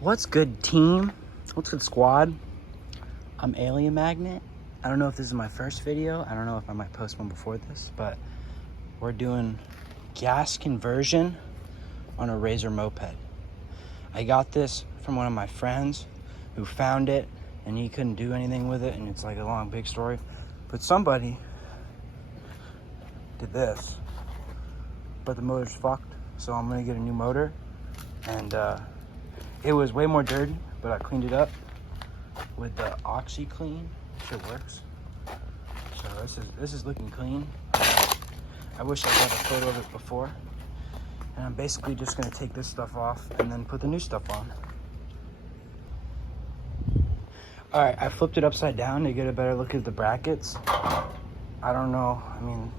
What's good, team? What's good, squad? I'm Alien Magnet. I don't know if this is my first video. I don't know if I might post one before this, but we're doing gas conversion on a Razor moped. I got this from one of my friends who found it and he couldn't do anything with it, and it's like a long, big story. But somebody did this, but the motor's fucked, so I'm gonna get a new motor. And it was way more dirty, but I cleaned it up with the OxyClean. Shit works. So this is looking clean. I wish I got a photo of it before. And I'm basically just gonna take this stuff off and then put the new stuff on. All right, I flipped it upside down to get a better look at the brackets. I don't know, I mean,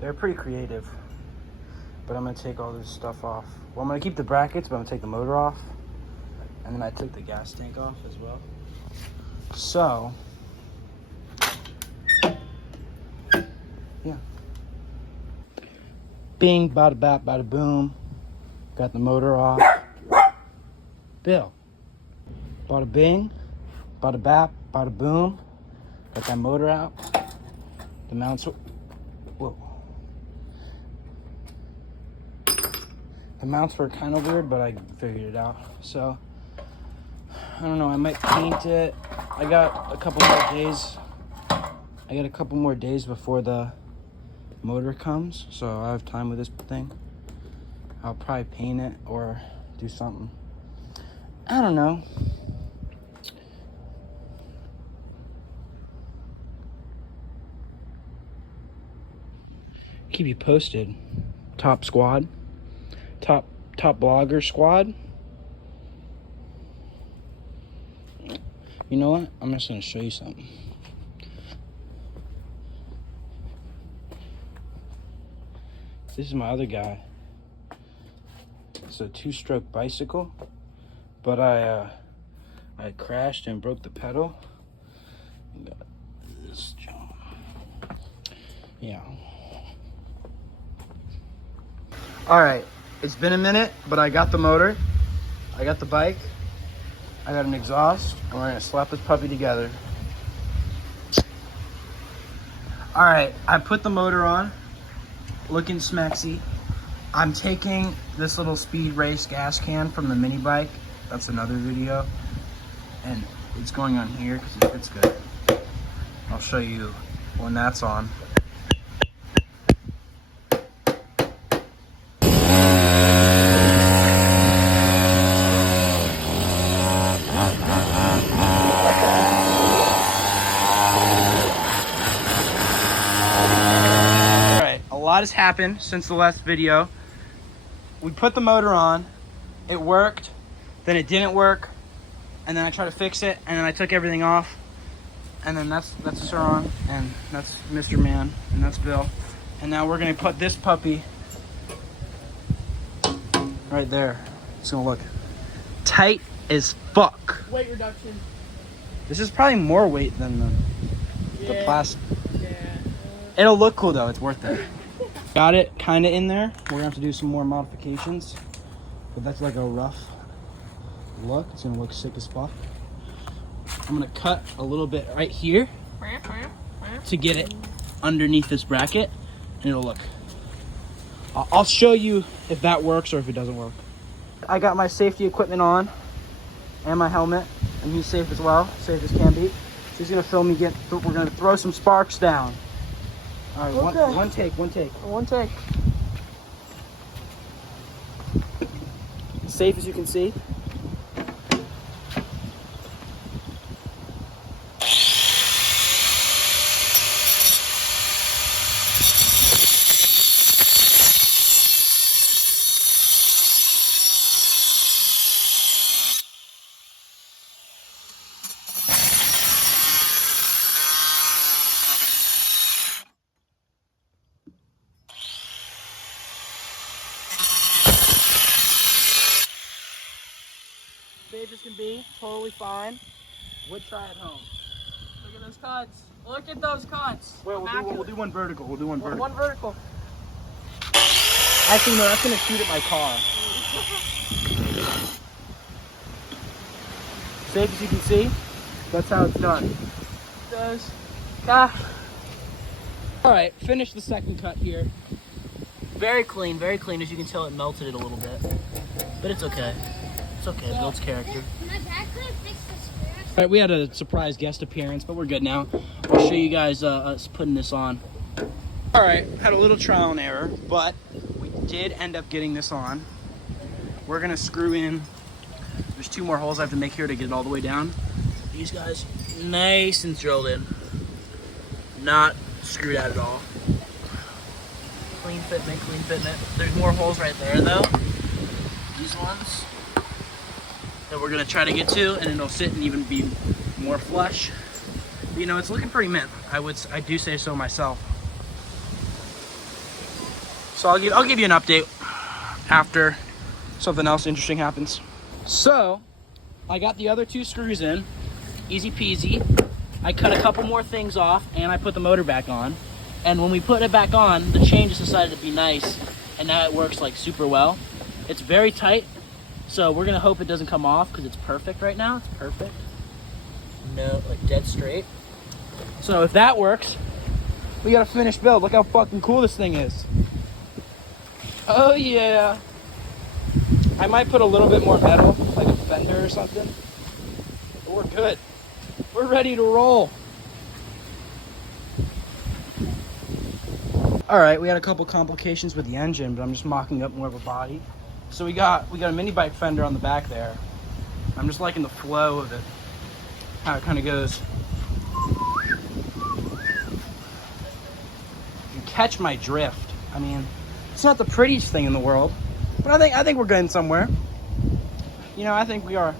they're pretty creative, but I'm gonna take all this stuff off. Well, I'm gonna keep the brackets, but I'm gonna take the motor off. And then I took the gas tank off as well. So, yeah. Bing, bada bap, bada boom. Got the motor off. Bill. Bada bing, bada bap, bada boom. Got that motor out. The mounts, whoa. The mounts were kind of weird, but I figured it out. So, I don't know, I might paint it. I got a couple more days. I got a couple more days before the motor comes, so I have time with this thing. I'll probably paint it or do something. I don't know. Keep you posted. Top squad. Top blogger squad. You know what? I'm just gonna show you something. This is my other guy. It's a 2-stroke bicycle, but I crashed and broke the pedal. Got this jump. Yeah. All right. It's been a minute, but I got the motor. I got the bike. I got an exhaust, and we're gonna slap this puppy together. All right, I put the motor on, looking smexy. I'm taking this little Speed Race gas can from the mini bike. That's another video, and it's going on here because it's good. I'll show you when that's on. A lot has happened since the last video. We put the motor on, it worked, then it didn't work, and then I tried to fix it, and then I took everything off, and then that's Saron, and that's Mr. Man, and that's Bill, and now we're gonna put this puppy right there. It's gonna look tight as fuck. Weight reduction. This is probably more weight than the plastic. Yeah. It'll look cool though, it's worth it. Got it kind of in there. We're gonna have to do some more modifications, but that's like a rough look. It's gonna look sick as fuck. I'm gonna cut a little bit right here to get it underneath this bracket, and it'll look. I'll show you if that works or if it doesn't work. I got my safety equipment on and my helmet, and he's safe as well, safe as can be. She's gonna film me we're gonna throw some sparks down. All right, okay. One take. One take. Safe as you can see. Safe as can be, totally fine. Would try at home. Look at those cuts. Look at those cuts. Wait, we'll do one vertical. We'll do one vertical. One vertical. Actually, no, that's gonna shoot at my car. safe as you can see. That's how it's done. It does. Ah. All right, finish the second cut here. Very clean, very clean. As you can tell, it melted it a little bit. But it's okay. It's okay. It builds character. My dad couldn't fix the screws. All right, we had a surprise guest appearance, but we're good now. I'll show you guys us putting this on. All right, had a little trial and error, but we did end up getting this on. We're gonna screw in, there's 2 more holes I have to make here to get it all the way down. These guys, nice and drilled in. Not screwed out at all. Clean fitment, clean fitment. There's more holes right there though. These ones that we're gonna try to get to, and it'll sit and even be more flush. You know, it's looking pretty mint. I do say so myself. So I'll give you an update after something else interesting happens. So I got the other 2 screws in, easy peasy. I cut a couple more things off and I put the motor back on. And when we put it back on, the chain just decided to be nice, and now it works like super well. It's very tight, so we're gonna hope it doesn't come off because it's perfect right now. It's perfect. No, like dead straight. So if that works, we got a finished build. Look how fucking cool this thing is. Oh yeah. I might put a little bit more metal, like a fender or something. But we're good. We're ready to roll. All right, we had a couple complications with the engine, but I'm just mocking up more of a body. So we got a mini bike fender on the back there. I'm just liking the flow of it, how it kind of goes. You catch my drift. I mean, it's not the prettiest thing in the world, but I think we're getting somewhere. You know, I think we are.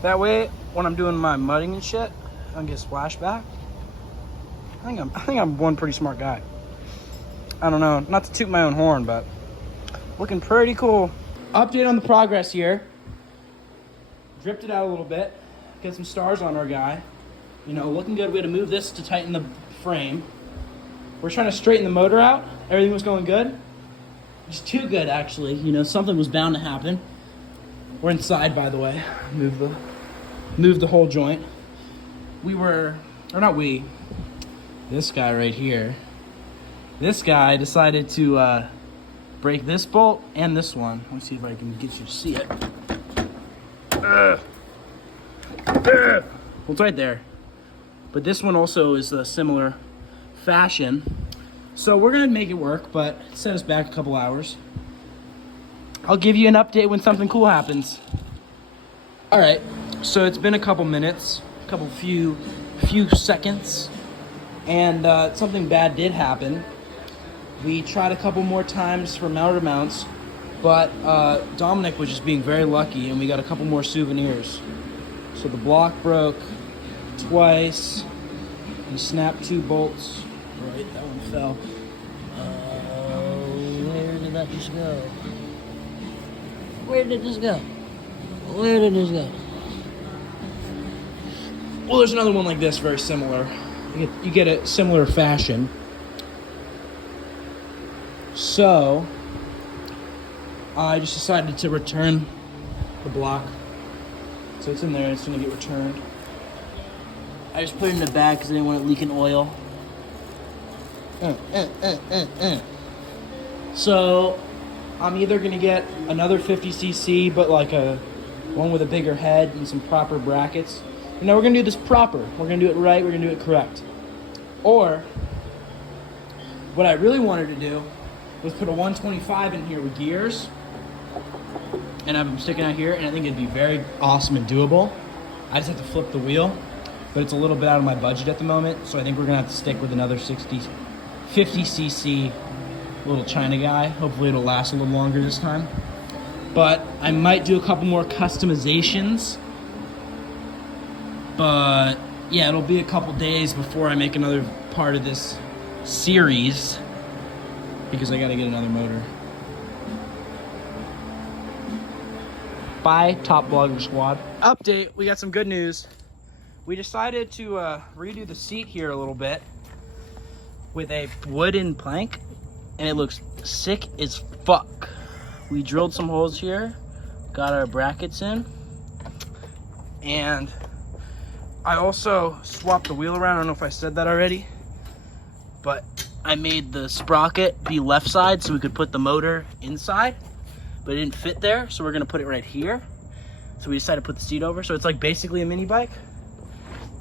That way, when I'm doing my mudding and shit, I don't get splashback. I think I'm one pretty smart guy. I don't know, not to toot my own horn, but looking pretty cool. Update on the progress here. Dripped it out a little bit. Get some stars on our guy. You know, looking good. We had to move this to tighten the frame. We're trying to straighten the motor out. Everything was going good. Just too good, actually. You know, something was bound to happen. We're inside, by the way. Move the whole joint. This guy right here. This guy decided to break this bolt and this one. Let me see if I can get you to see it. Well, it's right there. But this one also is a similar fashion. So we're gonna make it work, but it set us back a couple hours. I'll give you an update when something cool happens. All right, so it's been a couple minutes, few seconds, and something bad did happen. We tried a couple more times for mounted mounts, but Dominic was just being very lucky, and we got a couple more souvenirs. So the block broke twice. We snapped 2 bolts. Right, that one fell. Where did that just go? Where did this go? Where did this go? Well, there's another one like this, very similar. You get a similar fashion. So, I just decided to return the block. So it's in there, it's gonna get returned. I just put it in the bag because I didn't want it leaking oil. So, I'm either gonna get another 50cc, but like a one with a bigger head and some proper brackets. You know, we're gonna do this proper. We're gonna do it right, we're gonna do it correct. Or, what I really wanted to do was put a 125 in here with gears, and have them sticking out here, and I think it'd be very awesome and doable. I just have to flip the wheel, but it's a little bit out of my budget at the moment, so I think we're gonna have to stick with another 50cc little China guy. Hopefully it'll last a little longer this time. But I might do a couple more customizations. But yeah, it'll be a couple days before I make another part of this series, because I gotta get another motor. Bye, Top Blogger Squad. Update, we got some good news. We decided to redo the seat here a little bit with a wooden plank, and it looks sick as fuck. We drilled some holes here, got our brackets in, And I also swapped the wheel around. I don't know if I said that already, but I made the sprocket be left side so we could put the motor inside, but it didn't fit there. So we're gonna put it right here. So we decided to put the seat over. So it's like basically a mini bike.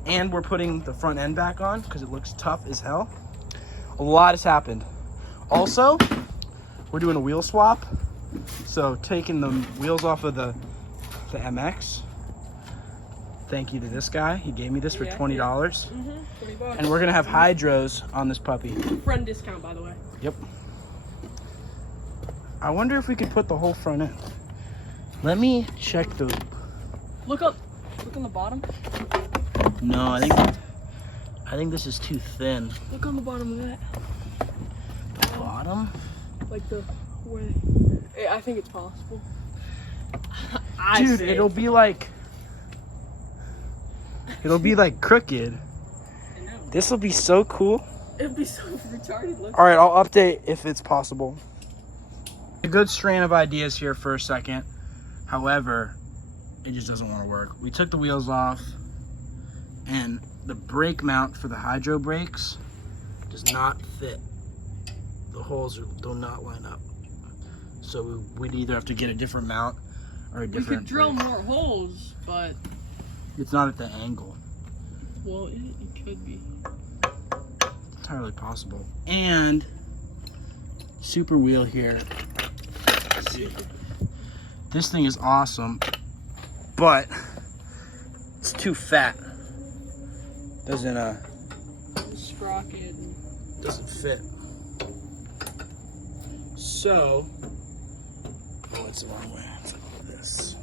And we're putting the front end back on because it looks tough as hell. A lot has happened. Also, we're doing a wheel swap. So taking the wheels off of the MX. Thank you to this guy. He gave me this for $20. $20. And we're gonna have hydros on this puppy. Friend discount, by the way. Yep. I wonder if we could put the whole front end. Let me check the... Look up. Look on the bottom. No, I think this is too thin. Look on the bottom of that. Bottom? Like the where. I think it's possible. Dude, it'll be like crooked. I know. This will be so cool. It'd be so retarded. Look. All right, I'll update if it's possible. A good strain of ideas here for a second. However, it just doesn't want to work. We took the wheels off, and the brake mount for the hydro brakes does not fit. The holes do not line up. So we'd either have to get a different mount or a different We could drill brake. more holes, but It's not at the angle. well, it could be. Entirely possible. And super wheel here. This thing is awesome, but it's too fat. Doesn't Sprocket. doesn't fit. So, oh, it's the wrong way. It's like this.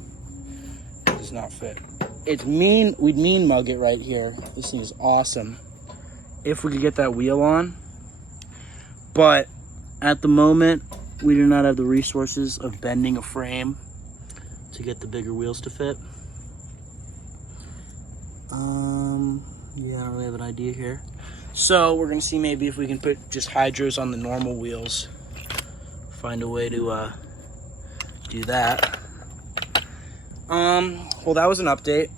It does not fit. It's mean. We'd mean mug it right here. This thing is awesome. If we could get that wheel on, but at the moment we do not have the resources of bending a frame to get the bigger wheels to fit. Yeah, I don't really have an idea here. So we're gonna see maybe if we can put just hydros on the normal wheels. Find a way to do that. Well, that was an update.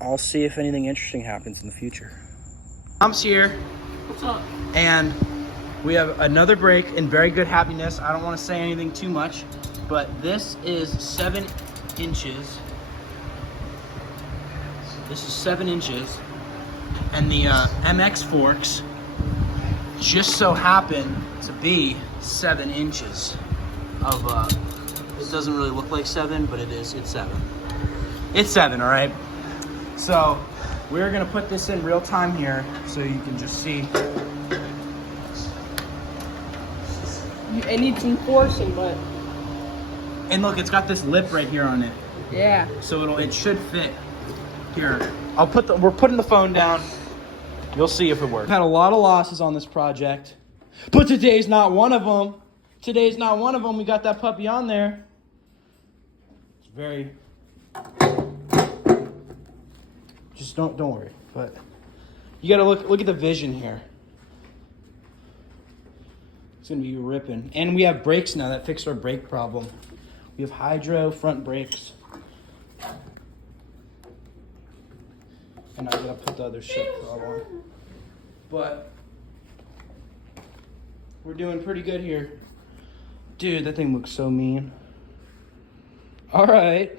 I'll see if anything interesting happens in the future. Mom's here. What's up? And we have another break in very good happiness. I don't want to say anything too much, but this is 7 inches. This is 7 inches. And the MX forks just so happen to be 7 inches of, it doesn't really look like 7, but it is, it's 7. It's 7, all right? So we're gonna put this in real time here so you can just see. It needs some forcing, but And look, it's got this lip right here on it. yeah. So it should fit here. We're putting the phone down. You'll see if it works. Had a lot of losses on this project, but today's not one of them. Today's not one of them. We got that puppy on there. It's very, just don't worry, but you gotta look at the vision here. It's gonna be ripping. And we have brakes now that fixed our brake problem. We have hydro front brakes. And I gotta put the other shit on. But we're doing pretty good here. Dude, that thing looks so mean. All right.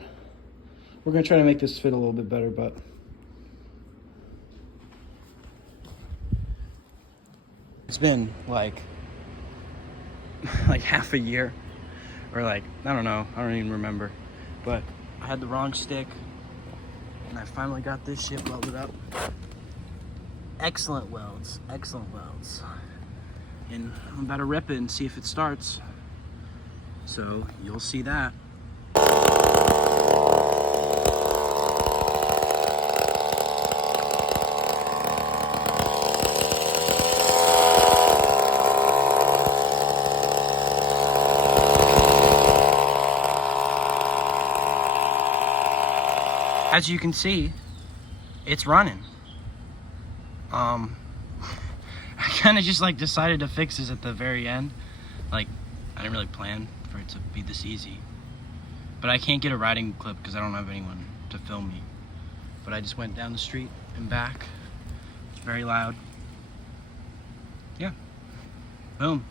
We're gonna try to make this fit a little bit better, but it's been like half a year, or I don't know, I don't even remember, but I had the wrong stick and I finally got this shit welded up. Excellent welds. Excellent welds. And I'm about to rip it and see if it starts. So you'll see that. As you can see, it's running. I kind of just decided to fix this at the very end. I didn't really plan for it to be this easy. But I can't get a riding clip because I don't have anyone to film me. but I just went down the street and back. It's very loud. Yeah. Boom.